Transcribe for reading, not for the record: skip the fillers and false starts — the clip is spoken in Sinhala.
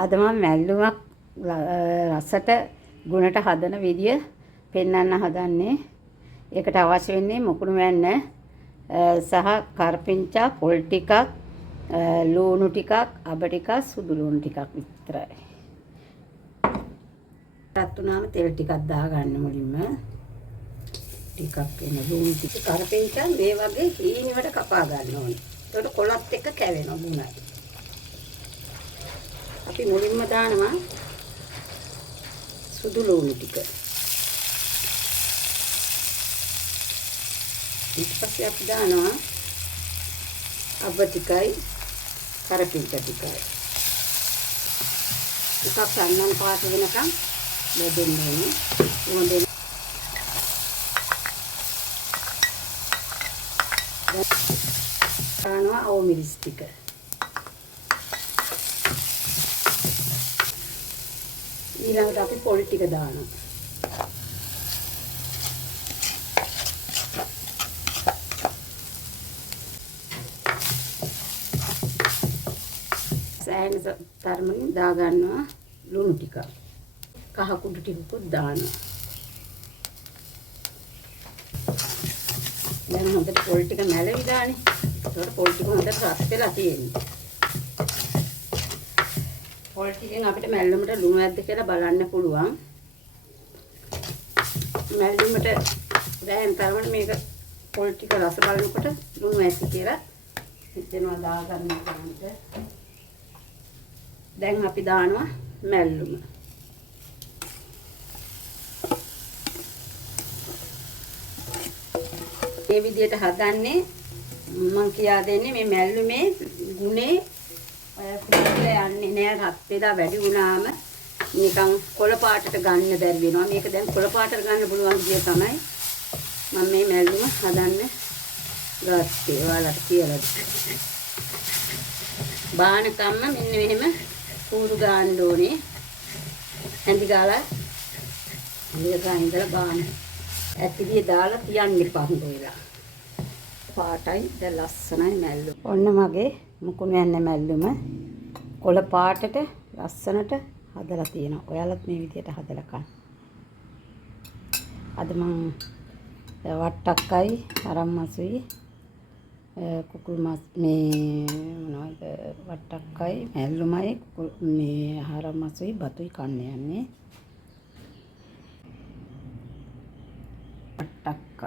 අද මම මැල්ලුමක් රසට ගුණට හදන විදිය පෙන්වන්න හදන්නේ. ඒකට අවශ්‍ය වෙන්නේ මුකුණු වැන්න සහ කරපිංචා, පොල් ටිකක්, ලුණු ටිකක්, අබ ටිකක්, සුදු ලුණු ටිකක් විතරයි. රත් උනාම තෙල් ටිකක් දාගන්න මුලින්ම. ටිකක් වෙන ලුණු ටික කරපිංචා මේ වගේ හීනෙකට කපා ගන්න ඕනේ. ඒකට කොලත් එක්ක කැවෙනවා මුණයි. අපි මුලින්ම දානවා සුදු ලුණු ටික. ඊට පස්සේ අපි දානවා අබ ටිකයි කරපිංචා ටිකයි. එකක් සන්නන් පාට වෙනකම් බෙදෙන්න ඕනේ. හොඳින් දානවා ඕමිරිස් ටික. ඊළඟට අපි පොල් ටික දානවා. සෑහෙන තරමින් දා ගන්නවා ලුණු ටික. කහ කුඩු ටිකකුත් දානවා. දැන් හොඳට පොල් ටික මැලවිලානේ. ඒකට පොල් ටික හොඳට රත් වෙලා තියෙනවා. පොල් ටිකෙන් අපිට මැල්ලුමට ලුණු ඇද්ද කියලා බලන්න පුළුවන්. මැල්ලුමට දැන් තරමට මේක පොල් ටික රස බලනකොට ලුණු ඇති කියලා හිතෙනවා දාගන්න ගන්නට. දැන් අපි දානවා මැල්ලුම. මේ විදිහට හදන්නේ මම කියා දෙන්නේ මේ මැල්ලුමේ ගුණේ කුඩේ යන්නේ නෑ. රත් වේලා වැඩි වුණාම නිකන් කොළ පාටට ගන්න බැරි වෙනවා. මේක දැන් කොළ පාටට ගන්න පුළුවන් විදිය තමයි මම මේ මැල්ලුම හදන්න ගත්තේ. ඔයාලට කියලා. බානකම්ම මෙන්න මෙහෙම කූරු ගන්න ඕනේ. හැඳි ගාලා ඉඳලා බාන. ඇතිලිය දාලා තියන්න එපා හොඳ වෙලා. පාටයි දැන් ලස්සනයි මැල්ලුම. ඔන්න මගේ මුකුණු යන්න මැල්ලුම කොළ පාටට ලස්සනට හදලා තියෙනවා. ඔයාලත් මේ විදිහට හදලා කන්න. අද මම වට්ටක්කයි, අරම් මසුයි, කුකුල් මස් මේ මොනවද වට්ටක්කයි, මැල්ලුමයි, මේ අරම් මසුයි, බතුයි කන්න යන්නේ. වට්ටක්ක